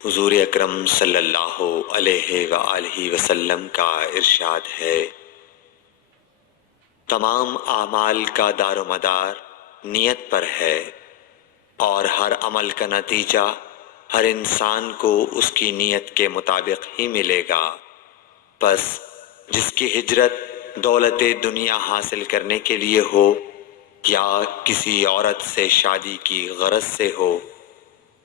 حضور اکرم صلی اللہ علیہ وآلہ وسلم کا ارشاد ہے، تمام اعمال کا دار و مدار نیت پر ہے، اور ہر عمل کا نتیجہ ہر انسان کو اس کی نیت کے مطابق ہی ملے گا۔ پس جس کی ہجرت دولت دنیا حاصل کرنے کے لیے ہو یا کسی عورت سے شادی کی غرض سے ہو،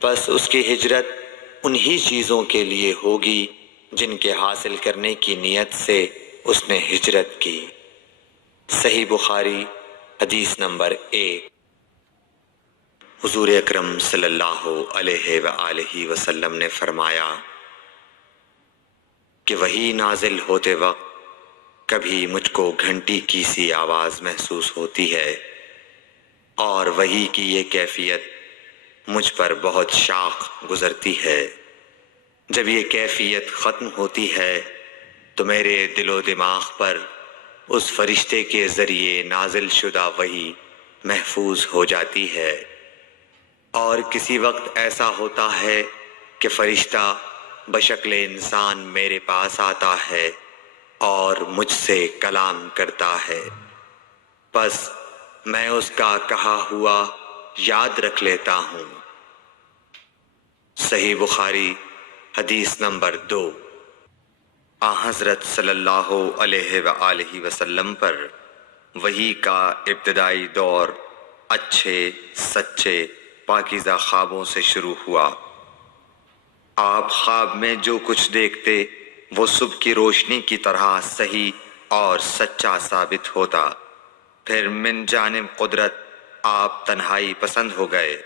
بس اس کی ہجرت انہی چیزوں کے لیے ہوگی جن کے حاصل کرنے کی نیت سے اس نے ہجرت کی۔ صحیح بخاری حدیث نمبر 1۔ حضور اکرم صلی اللہ علیہ وآلہ وسلم نے فرمایا کہ وحی نازل ہوتے وقت کبھی مجھ کو گھنٹی کی سی آواز محسوس ہوتی ہے، اور وحی کی یہ کیفیت مجھ پر بہت شاق گزرتی ہے۔ جب یہ کیفیت ختم ہوتی ہے تو میرے دل و دماغ پر اس فرشتے کے ذریعے نازل شدہ وحی محفوظ ہو جاتی ہے، اور کسی وقت ایسا ہوتا ہے کہ فرشتہ بشکل انسان میرے پاس آتا ہے اور مجھ سے کلام کرتا ہے، پس میں اس کا کہا ہوا یاد رکھ لیتا ہوں۔ صحیح بخاری حدیث نمبر 2۔ حضرت صلی اللہ علیہ وآلہ وسلم پر وحی کا ابتدائی دور اچھے سچے پاکیزہ خوابوں سے شروع ہوا۔ آپ خواب میں جو کچھ دیکھتے وہ صبح کی روشنی کی طرح صحیح اور سچا ثابت ہوتا۔ پھر من جانب قدرت آپ تنہائی پسند ہو گئے،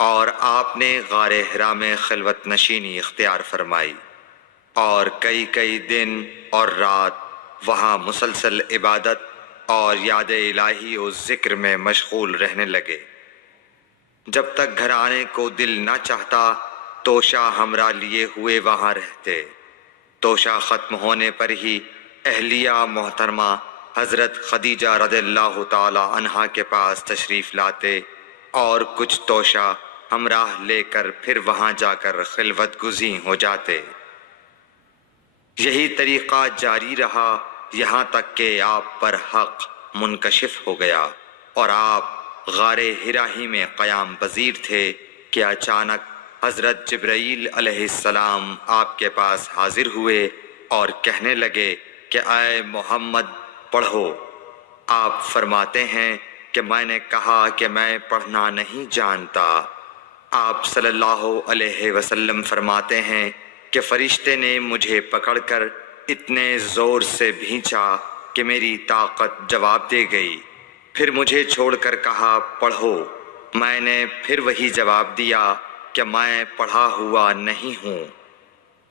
اور آپ نے غار حرا میں خلوت نشینی اختیار فرمائی، اور کئی دن اور رات وہاں مسلسل عبادت اور یاد الہی و ذکر میں مشغول رہنے لگے۔ جب تک گھر آنے کو دل نہ چاہتا توشہ ہمراہ لیے ہوئے وہاں رہتے۔ توشہ ختم ہونے پر ہی اہلیہ محترمہ حضرت خدیجہ رضی اللہ تعالی عنہا کے پاس تشریف لاتے، اور کچھ توشہ ہمراہ لے کر پھر وہاں جا کر خلوت گزین ہو جاتے۔ یہی طریقہ جاری رہا یہاں تک کہ آپ پر حق منکشف ہو گیا، اور آپ غار حرا ہی میں قیام پذیر تھے کہ اچانک حضرت جبرائیل علیہ السلام آپ کے پاس حاضر ہوئے اور کہنے لگے کہ اے محمد پڑھو۔ آپ فرماتے ہیں کہ میں نے کہا کہ میں پڑھنا نہیں جانتا۔ آپ صلی اللہ علیہ وسلم فرماتے ہیں کہ فرشتے نے مجھے پکڑ کر اتنے زور سے بھینچا کہ میری طاقت جواب دے گئی، پھر مجھے چھوڑ کر کہا پڑھو۔ میں نے پھر وہی جواب دیا کہ میں پڑھا ہوا نہیں ہوں۔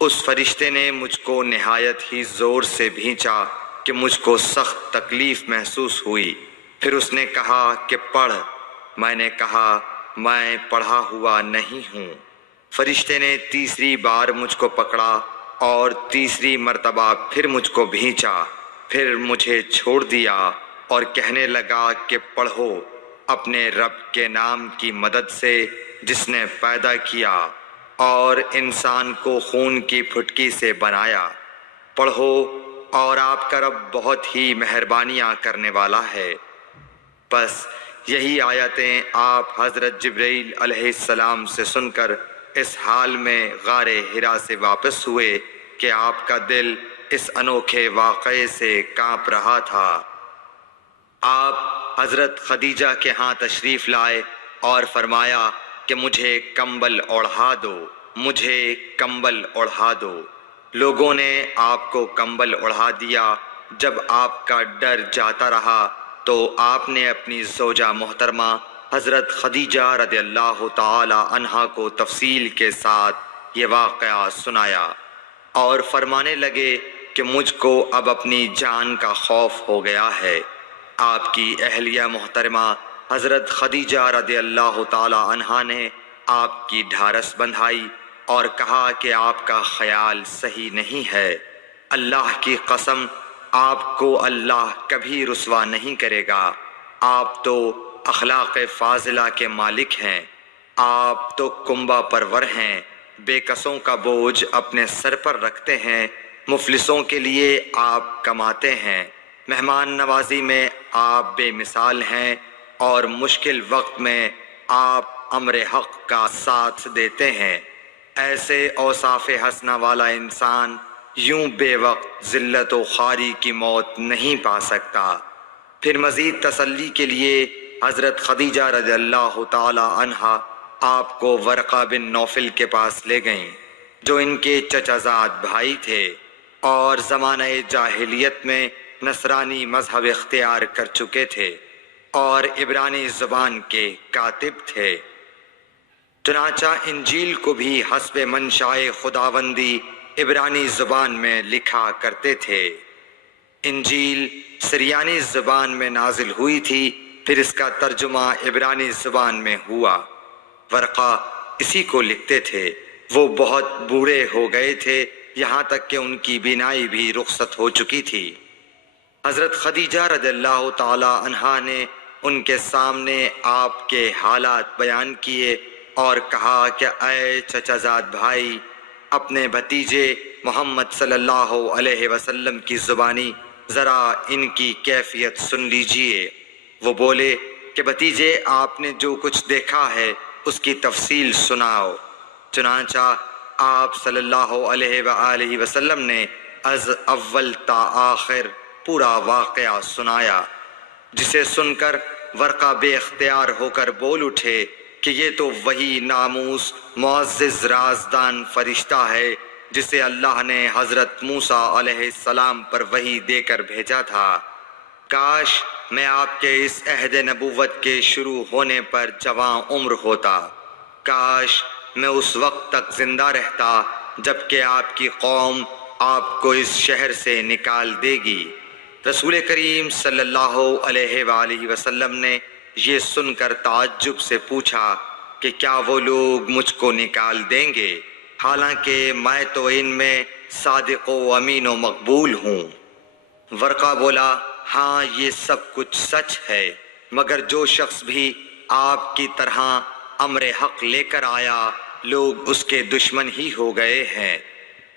اس فرشتے نے مجھ کو نہایت ہی زور سے بھینچا کہ مجھ کو سخت تکلیف محسوس ہوئی، پھر اس نے کہا کہ پڑھ۔ میں نے کہا میں پڑھا ہوا نہیں ہوں۔ فرشتے نے تیسری بار مجھ کو پکڑا اور تیسری مرتبہ پھر مجھ کو بھینچا، پھر مجھے چھوڑ دیا اور کہنے لگا کہ پڑھو اپنے رب کے نام کی مدد سے جس نے پیدا کیا اور انسان کو خون کی پھٹکی سے بنایا۔ پڑھو اور آپ کا رب بہت ہی مہربانیاں کرنے والا ہے۔ بس یہی آیتیں آپ حضرت جبرائیل علیہ السلام سے سن کر اس حال میں غار حرا سے واپس ہوئے کہ آپ کا دل اس انوکھے واقعے سے کانپ رہا تھا۔ آپ حضرت خدیجہ کے ہاں تشریف لائے اور فرمایا کہ مجھے کمبل اوڑھا دو، مجھے کمبل اوڑھا دو۔ لوگوں نے آپ کو کمبل اوڑھا دیا۔ جب آپ کا ڈر جاتا رہا تو آپ نے اپنی زوجہ محترمہ حضرت خدیجہ رضی اللہ تعالی عنہا کو تفصیل کے ساتھ یہ واقعہ سنایا، اور فرمانے لگے کہ مجھ کو اب اپنی جان کا خوف ہو گیا ہے۔ آپ کی اہلیہ محترمہ حضرت خدیجہ رضی اللہ تعالی عنہا نے آپ کی ڈھارس بندھائی اور کہا کہ آپ کا خیال صحیح نہیں ہے۔ اللہ کی قسم آپ کو اللہ کبھی رسوا نہیں کرے گا۔ آپ تو اخلاق فاضلہ کے مالک ہیں، آپ تو کنبہ پرور ہیں، بے کسوں کا بوجھ اپنے سر پر رکھتے ہیں، مفلسوں کے لیے آپ کماتے ہیں، مہمان نوازی میں آپ بے مثال ہیں، اور مشکل وقت میں آپ امر حق کا ساتھ دیتے ہیں۔ ایسے اوصاف حسنہ والا انسان یوں بے وقت ذلت و خواری کی موت نہیں پا سکتا۔ پھر مزید تسلی کے لیے حضرت خدیجہ رضی اللہ تعالی عنہا آپ کو ورقہ بن نوفل کے پاس لے گئیں، جو ان کے چچا زاد بھائی تھے اور زمانہ جاہلیت میں نصرانی مذہب اختیار کر چکے تھے اور عبرانی زبان کے کاتب تھے۔ چنانچہ انجیل کو بھی حسب منشائے خداوندی عبرانی زبان میں لکھا کرتے تھے۔ انجیل سریانی زبان میں نازل ہوئی تھی، پھر اس کا ترجمہ عبرانی زبان میں ہوا۔ ورقہ اسی کو لکھتے تھے۔ وہ بہت بوڑھے ہو گئے تھے، یہاں تک کہ ان کی بینائی بھی رخصت ہو چکی تھی۔ حضرت خدیجہ رضی اللہ تعالی عنہا نے ان کے سامنے آپ کے حالات بیان کیے اور کہا کہ اے چچا زاد بھائی، اپنے بھتیجے محمد صلی اللہ علیہ وسلم کی زبانی ذرا ان کی کیفیت سن لیجئے۔ وہ بولے کہ بھتیجے، آپ نے جو کچھ دیکھا ہے اس کی تفصیل سناؤ۔ چنانچہ آپ صلی اللہ علیہ وآلہ وسلم نے از اول تا آخر پورا واقعہ سنایا، جسے سن کر ورقہ بے اختیار ہو کر بول اٹھے کہ یہ تو وہی ناموس معزز رازدان فرشتہ ہے جسے اللہ نے حضرت موسیٰ علیہ السلام پر وحی دے کر بھیجا تھا۔ کاش میں آپ کے اس عہد نبوت کے شروع ہونے پر جوان عمر ہوتا، کاش میں اس وقت تک زندہ رہتا جب کہ آپ کی قوم آپ کو اس شہر سے نکال دے گی۔ رسول کریم صلی اللہ علیہ وآلہ وسلم نے یہ سن کر تعجب سے پوچھا کہ کیا وہ لوگ مجھ کو نکال دیں گے، حالانکہ میں تو ان میں صادق و امین و مقبول ہوں۔ ورقہ بولا، ہاں یہ سب کچھ سچ ہے، مگر جو شخص بھی آپ کی طرح امر حق لے کر آیا لوگ اس کے دشمن ہی ہو گئے ہیں۔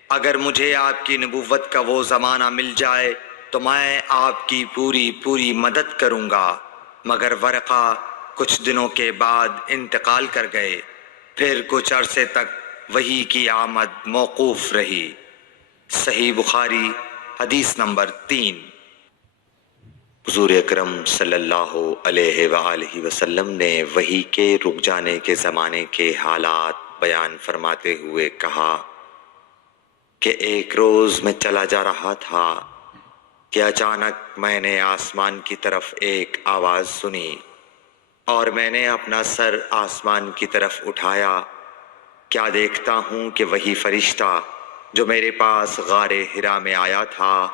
اگر مجھے آپ کی نبوت کا وہ زمانہ مل جائے تو میں آپ کی پوری مدد کروں گا، مگر ورقہ کچھ دنوں کے بعد انتقال کر گئے۔ پھر کچھ عرصے تک وحی کی آمد موقوف رہی۔ صحیح بخاری حدیث نمبر 3۔ حضور اکرم صلی اللہ علیہ وآلہ وسلم نے وحی کے رک جانے کے زمانے کے حالات بیان فرماتے ہوئے کہا کہ ایک روز میں چلا جا رہا تھا کہ اچانک میں نے آسمان کی طرف ایک آواز سنی اور میں نے اپنا سر آسمان کی طرف اٹھایا۔ کیا دیکھتا ہوں کہ وہی فرشتہ جو میرے پاس غار حرا میں آیا تھا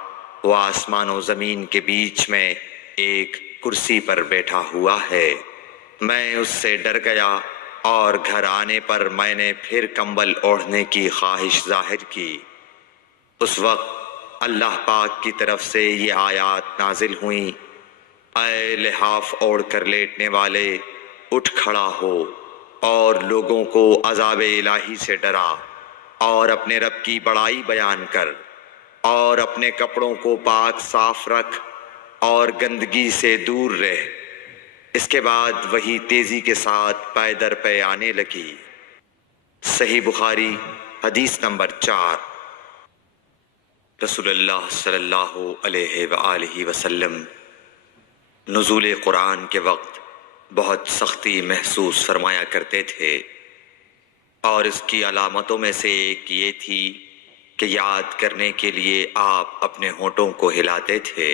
وہ آسمان و زمین کے بیچ میں ایک کرسی پر بیٹھا ہوا ہے۔ میں اس سے ڈر گیا اور گھر آنے پر میں نے پھر کمبل اوڑھنے کی خواہش ظاہر کی۔ اس وقت اللہ پاک کی طرف سے یہ آیات نازل ہوئیں، اے لحاف اوڑھ کر لیٹنے والے، اٹھ کھڑا ہو اور لوگوں کو عذاب الہی سے ڈرا اور اپنے رب کی بڑائی بیان کر اور اپنے کپڑوں کو پاک صاف رکھ اور گندگی سے دور رہ۔ اس کے بعد وہی تیزی کے ساتھ پے در پے آنے لگی۔ صحیح بخاری حدیث نمبر 4۔ رسول اللہ صلی اللہ علیہ وآلہ وسلم نزول قرآن کے وقت بہت سختی محسوس فرمایا کرتے تھے، اور اس کی علامتوں میں سے ایک یہ تھی کہ یاد کرنے کے لیے آپ اپنے ہونٹوں کو ہلاتے تھے۔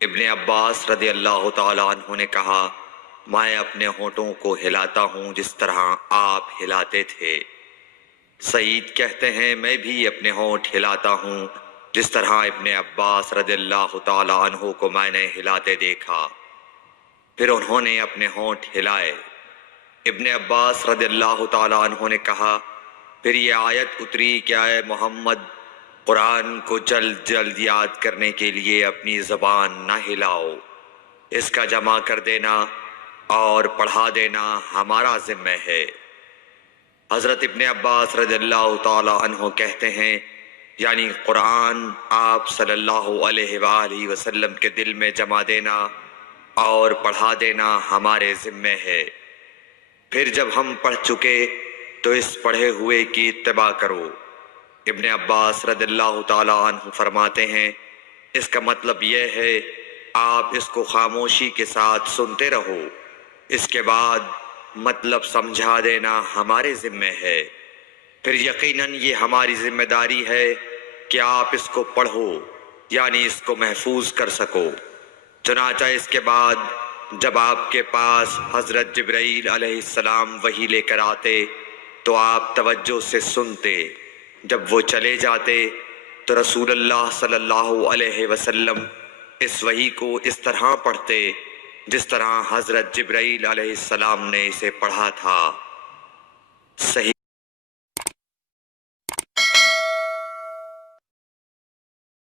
ابن عباس رضی اللہ تعالیٰ عنہ نے کہا، میں اپنے ہونٹوں کو ہلاتا ہوں جس طرح آپ ہلاتے تھے۔ سعید کہتے ہیں، میں بھی اپنے ہونٹ ہلاتا ہوں جس طرح ابن عباس رضی اللہ تعالیٰ عنہ کو میں نے ہلاتے دیکھا۔ پھر انہوں نے اپنے ہونٹ ہلائے۔ ابن عباس رضی اللہ تعالیٰ عنہ نے کہا، پھر یہ آیت اتری کہ اے محمد، قرآن کو جلد جلد یاد کرنے کے لیے اپنی زبان نہ ہلاؤ، اس کا جمع کر دینا اور پڑھا دینا ہمارا ذمہ ہے۔ حضرت ابن عباس رضی اللہ تعالی عنہ کہتے ہیں، یعنی قرآن آپ صلی اللہ علیہ وآلہ وسلم کے دل میں جما دینا اور پڑھا دینا ہمارے ذمے ہے۔ پھر جب ہم پڑھ چکے تو اس پڑھے ہوئے کی اتباع کرو۔ ابن عباس رضی اللہ تعالی عنہ فرماتے ہیں، اس کا مطلب یہ ہے آپ اس کو خاموشی کے ساتھ سنتے رہو، اس کے بعد مطلب سمجھا دینا ہمارے ذمے ہے۔ پھر یقیناً یہ ہماری ذمہ داری ہے کہ آپ اس کو پڑھو، یعنی اس کو محفوظ کر سکو۔ چنانچہ اس کے بعد جب آپ کے پاس حضرت جبرائیل علیہ السلام وحی لے کر آتے تو آپ توجہ سے سنتے، جب وہ چلے جاتے تو رسول اللہ صلی اللہ علیہ وسلم اس وحی کو اس طرح پڑھتے جس طرح حضرت جبرائیل علیہ السلام نے اسے پڑھا تھا۔ صحیح